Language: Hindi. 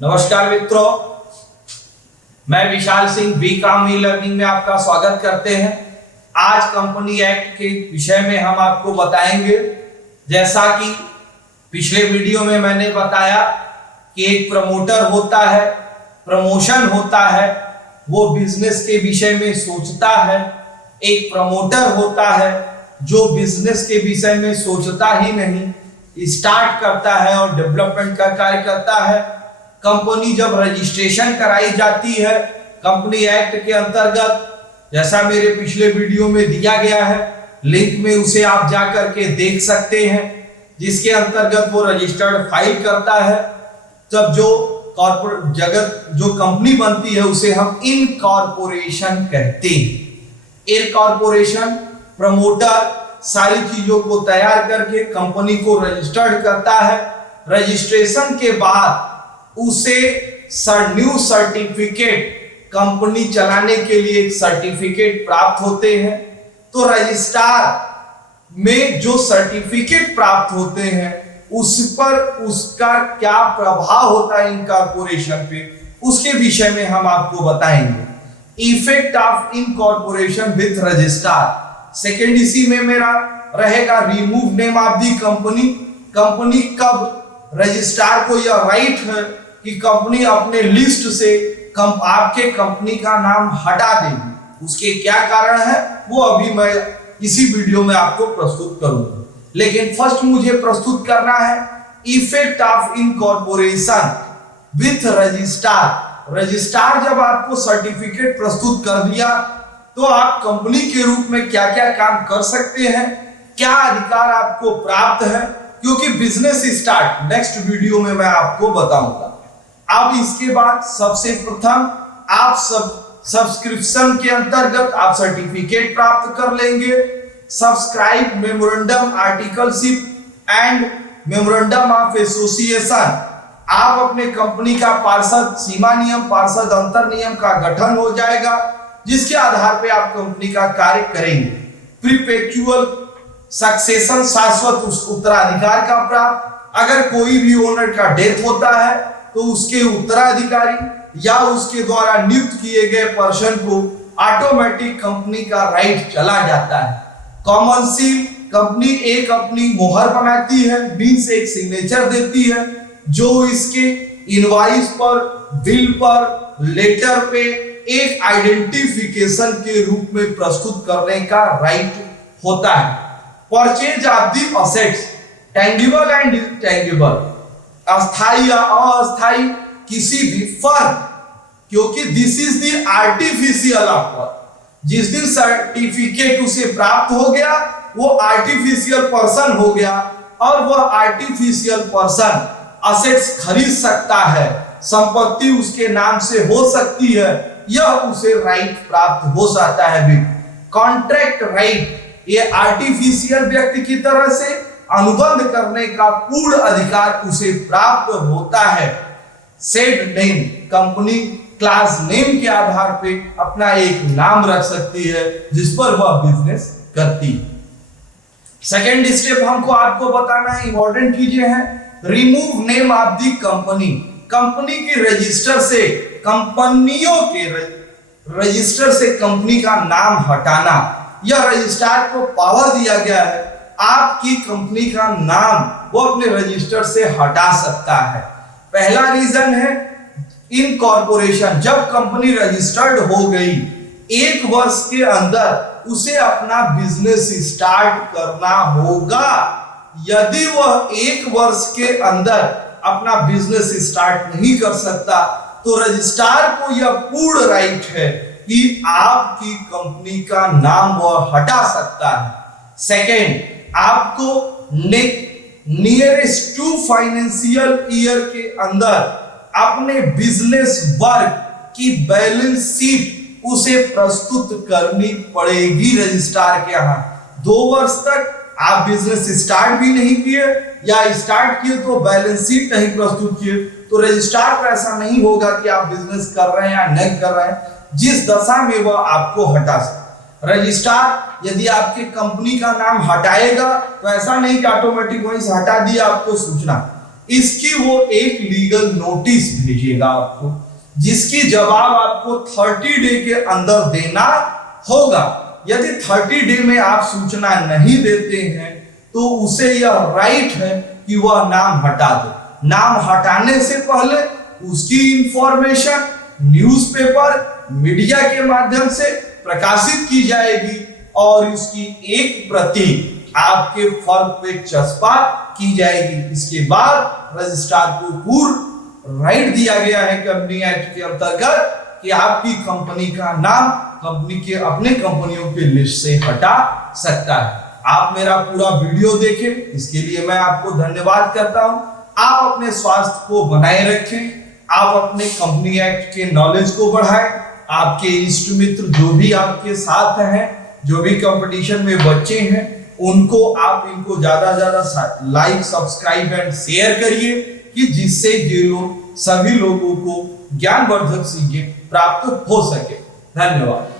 नमस्कार मित्रों, मैं Vishal Singh BCom e learning में आपका स्वागत करते हैं। आज कंपनी एक्ट के विषय में हम आपको बताएंगे। जैसा कि पिछले वीडियो में मैंने बताया कि एक प्रमोटर होता है, प्रमोशन होता है, वो बिजनेस के विषय में सोचता है। एक प्रमोटर होता है जो बिजनेस के विषय में सोचता ही नहीं, स्टार्ट करता है और डेवलपमेंट का कार्य करता है। कंपनी जब रजिस्ट्रेशन कराई जाती है कंपनी एक्ट के अंतर्गत, जैसा मेरे पिछले वीडियो में दिया गया है, लिंक में उसे आप जा करके देख सकते हैं, जिसके अंतर्गत वो रजिस्टर्ड फाइल करता है। तब जो कॉर्पोरेट जगत जो कंपनी बनती है उसे हम इनकॉर्पोरेशन कहते हैं। इनकॉर्पोरेशन प्रमोटर सारी चीजों को तैयार करके कंपनी को रजिस्टर्ड करता है। रजिस्ट्रेशन के बाद उसे न्यू सर्टिफिकेट, कंपनी चलाने के लिए एक सर्टिफिकेट प्राप्त होते हैं। तो रजिस्ट्रार में जो सर्टिफिकेट प्राप्त होते हैं उस पर उसका क्या प्रभाव होता है इनकॉर्पोरेशन पे, उसके विषय में हम आपको बताएंगे। Effect of incorporation with registrar. Second इसी में मेरा रहेगा remove name of the company. Company कब रजिस्ट्रार को यह राइट है कि कंपनी अपने लिस्ट से आपके कंपनी का नाम हटा देगी, उसके क्या कारण है वो अभी मैं इसी वीडियो में आपको प्रस्तुत करूंगा। लेकिन फर्स्ट मुझे प्रस्तुत करना है effect of incorporation with registrar. Registrar जब आपको सर्टिफिकेट प्रस्तुत कर दिया तो आप कंपनी के रूप में क्या क्या काम कर सकते हैं, क्या अधिकार आपको प्राप्त है, क्योंकि बिजनेस स्टार्ट नेक्स्ट वीडियो में मैं आपको बताऊंगा। अब इसके बाद सबसे प्रथम आप सब्सक्रिप्शन के अंतर्गत आप सर्टिफिकेट प्राप्त कर लेंगे। Subscribe memorandum articleship and memorandum of association. आप अपने कंपनी का पार्षद सीमा नियम, पार्षद अंतर नियम का गठन हो जाएगा, जिसके आधार पे आप कंपनी का कार्य करेंगे। प्रीपेक्चुअल सक्सेशन, शाश्वत उत्तराधिकार का प्राप्त। अगर कोई भी ओनर का डेथ होता है तो उसके उत्तराधिकारी या उसके द्वारा नियुक्त किए गए पर्सन को ऑटोमेटिक कंपनी का राइट चला जाता है। कॉमन सील, कंपनी एक अपनी मोहर बनाती है, मींस एक सिग्नेचर देती है, जो इसके इनवॉइस पर, बिल पर, लेटर पे एक आइडेंटिफिकेशन के रूप में प्रस्तुत करने का राइट होता है। Purchase of the assets, tangible and intangible, अस्थाई या अस्थाई किसी भी फर्म, क्योंकि this is the artificial offer. जिस दिन सर्टिफिकेट उसे प्राप्त हो गया वो आर्टिफिशियल पर्सन हो गया और वह आर्टिफिशियल पर्सन असेट्स खरीद सकता है, संपत्ति उसके नाम से हो सकती है, यह उसे राइट प्राप्त हो जाता है। भी कॉन्ट्रैक्ट राइट, ये आर्टिफिशियल व्यक्ति की तरह से अनुबंध करने का पूर्ण अधिकार उसे प्राप्त होता है। Said name, company class name के आधार पे अपना एक नाम रख सकती है जिस पर वह बिजनेस करती है। सेकेंड स्टेप हमको आपको बताना है, इंपॉर्टेंट चीजें हैं। Remove name of the company. Company के रजिस्टर से, कंपनियों के रजिस्टर से कंपनी का नाम हटाना। यह रजिस्ट्रार को पावर दिया गया है, आपकी कंपनी का नाम वो अपने रजिस्टर से हटा सकता है। पहला रीजन है इनकॉर्पोरेशन। जब कंपनी रजिस्टर्ड हो गई, 1 वर्ष के अंदर उसे अपना बिजनेस स्टार्ट करना होगा। यदि वह 1 वर्ष के अंदर अपना बिजनेस स्टार्ट नहीं कर सकता तो रजिस्ट्रार को यह पूर्ण राइट है कि आपकी कंपनी का नाम वह हटा सकता है। सेकेंड, आपको नियरेस्ट टू फाइनेंशियल ईयर के अंदर अपने बिजनेस वर्क की बैलेंस शीट उसे प्रस्तुत करनी पड़ेगी रजिस्ट्रार के यहाँ। 2 वर्ष तक आप बिजनेस स्टार्ट भी नहीं किए या स्टार्ट किए तो बैलेंस शीट नहीं प्रस्तुत किए तो रजिस्ट्रार को ऐसा नहीं होगा कि आप बिजनेस कर रहे हैं या नहीं कर रहे हैं, जिस दशा में वह आपको हटा सकता। रजिस्ट्रार यदि आपके कंपनी का नाम हटाएगा तो ऐसा नहीं कि ऑटोमेटिक वहीं से हटा दिया आपको सूचना, इसकी वो एक लीगल नोटिस भेजेगा आपको, जिसकी जवाब आपको 30 डे के अंदर देना होगा। यदि 30 डे में आप सूचना नहीं देते हैं तो उसे यह राइट है कि वह नाम हटा दे। नाम हटाने से पहले उसकी इंफॉर्मेशन न्यूज़पेपर, मीडिया के माध्यम से प्रकाशित की जाएगी और इसकी एक प्रति आपके फर्म पे चस्पा की जाएगी। इसके बाद रजिस्ट्रार को पूर्ण राइट दिया गया है कंपनी एक्ट के अंतर्गत कि आपकी कंपनी का नाम कंपनी के अपने कंपनियों के लिस्ट से हटा सकता है। आप मेरा पूरा वीडियो देखें, इसके लिए मैं आपको धन्यवाद करता हूं। आप अपने स्वास्थ्य को बनाए रखें, आप अपने कंपनी एक्ट के नॉलेज को बढ़ाएं। आपके इष्ट मित्र जो भी आपके साथ हैं, जो भी कंपटीशन में बच्चे हैं, उनको आप इनको ज्यादा ज्यादा लाइक, सब्सक्राइब एंड शेयर करिए कि जिससे ये लोग सभी लोगों को ज्ञानवर्धक चीजें प्राप्त हो सके। धन्यवाद।